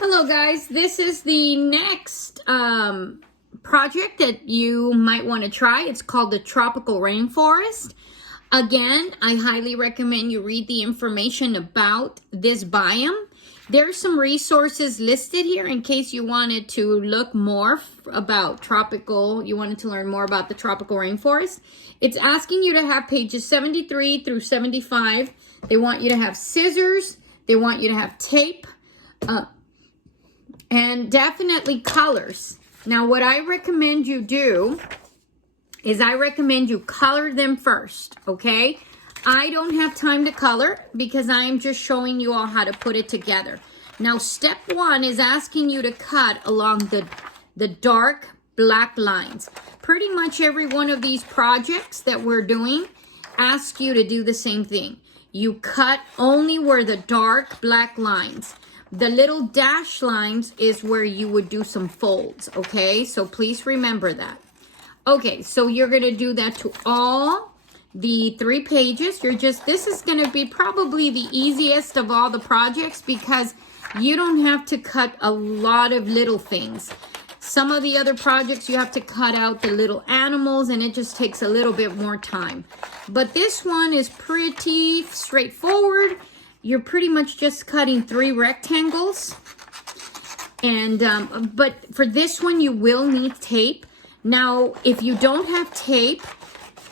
Hello guys, this is the next project that you might want to try. It's called the Tropical Rainforest. Again, I highly recommend you read the information about this biome. There's some resources listed here in case you wanted to look more about you wanted to learn more about the tropical rainforest. It's asking you to have pages 73 through 75. They want you to have scissors. They want you to have tape. And definitely colors. Now, what I recommend you do is I recommend you color them first, okay? I don't have time to color because I am just showing you all how to put it together. Now, step one is asking you to cut along the dark black lines. Pretty much every one of these projects that we're doing asks you to do the same thing. You cut only where the dark black lines. The little dash lines is where you would do some folds, okay? So please remember that. Okay, so you're gonna do that to all the 3 pages. This is gonna be probably the easiest of all the projects because you don't have to cut a lot of little things. Some of the other projects you have to cut out the little animals and it just takes a little bit more time. But this one is pretty straightforward. You're pretty much just cutting 3 rectangles. And but for this one, you will need tape. Now, if you don't have tape,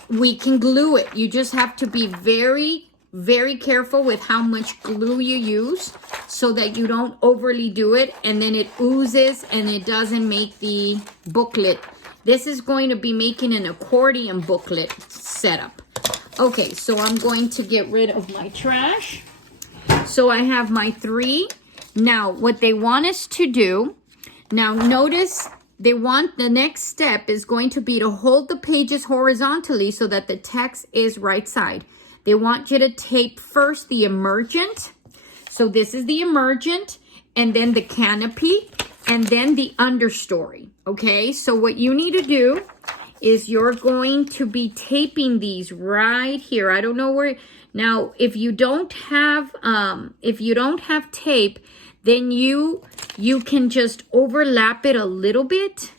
we can glue it. You just have to be very, very careful with how much glue you use so that you don't overly do it and then it oozes and it doesn't make the booklet. This is going to be making an accordion booklet setup. Okay, so I'm going to get rid of my trash. So I have my 3. Now, what they want us to do, now notice the next step is going to be to hold the pages horizontally so that the text is right side. They want you to tape first the emergent. So this is the emergent, and then the canopy, and then the understory. Okay, so what you need to do is you're going to be taping these right here. I don't know where. Now, if you don't have tape, then you can just overlap it a little bit.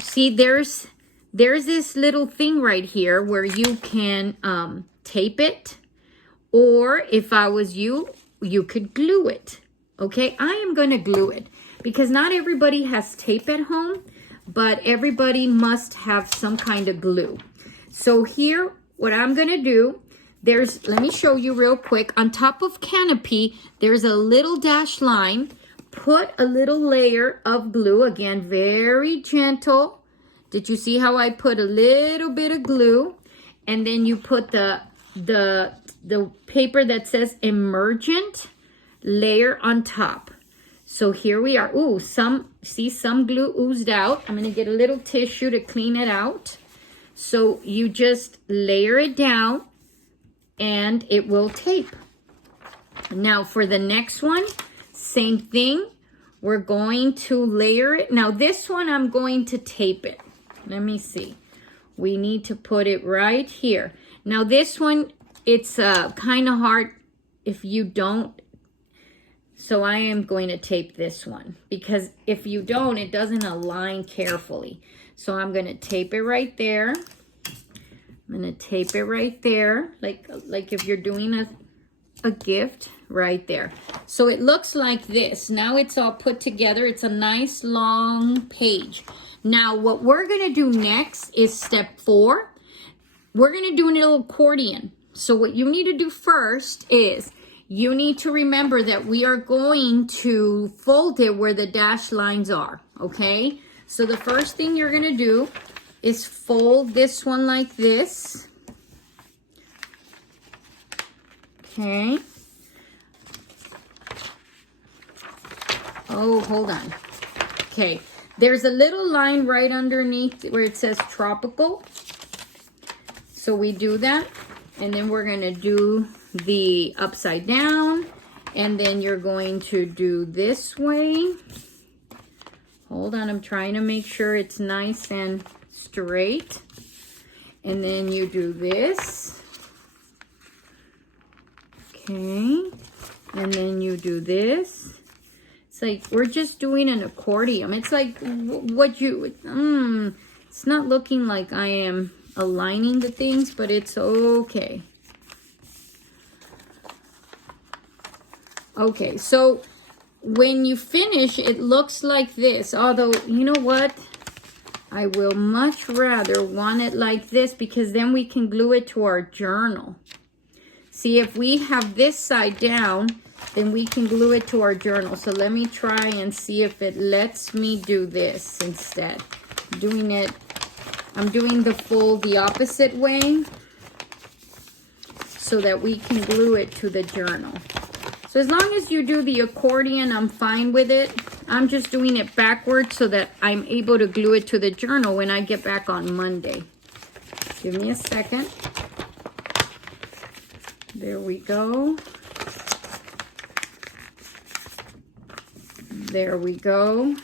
See, there's this little thing right here where you can tape it, or if I was you could glue it. Okay, I am going to glue it because not everybody has tape at home, but everybody must have some kind of glue. So here, what I'm going to do, let me show you real quick. On top of canopy, there's a little dash line. Put a little layer of glue. Again, very gentle. Did you see how I put a little bit of glue? And then you put the paper that says emergent layer on top. So here we are. Ooh, some glue oozed out. I'm going to get a little tissue to clean it out. So you just layer it down and it will tape. Now for the next one, same thing. We're going to layer it. Now this one, I'm going to tape it. Let me see. We need to put it right here. Now this one, it's kind of hard if you don't. So I am going to tape this one because if you don't, it doesn't align carefully. So I'm going to tape it right there. I'm going to tape it right there, like if you're doing a gift right there. So it looks like this. Now it's all put together. It's a nice long page. Now what we're going to do next is step 4. We're going to do a little accordion. So what you need to do first is you need to remember that we are going to fold it where the dash lines are, okay? So the first thing you're going to do is fold this one like this. Okay. Oh, hold on. Okay. There's a little line right underneath where it says tropical. So we do that. And then we're going to do the upside down. And then you're going to do this way. Hold on, I'm trying to make sure it's nice and straight. And then you do this. Okay. And then you do this. It's like we're just doing an accordion. It's like what you, it's not looking like I am aligning the things, but it's okay. Okay, so when you finish, it looks like this. Although, you know what? I will much rather want it like this because then we can glue it to our journal. See, if we have this side down, then we can glue it to our journal. So let me try and see if it lets me do this instead. I'm doing the opposite way so that we can glue it to the journal. So as long as you do the accordion, I'm fine with it. I'm just doing it backwards so that I'm able to glue it to the journal when I get back on Monday. Give me a second. There we go. There we go.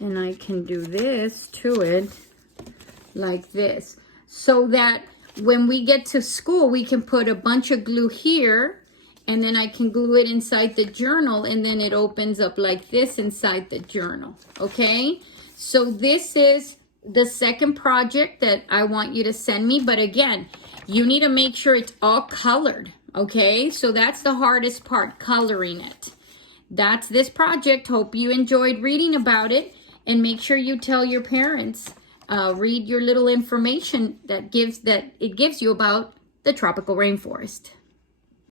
And I can do this to it like this. So that when we get to school, we can put a bunch of glue here. And then I can glue it inside the journal, and then it opens up like this inside the journal, okay? So this is the second project that I want you to send me. But again, you need to make sure it's all colored, okay? So that's the hardest part, coloring it. That's this project. Hope you enjoyed reading about it. And make sure you tell your parents, read your little information that it gives you about the tropical rainforest.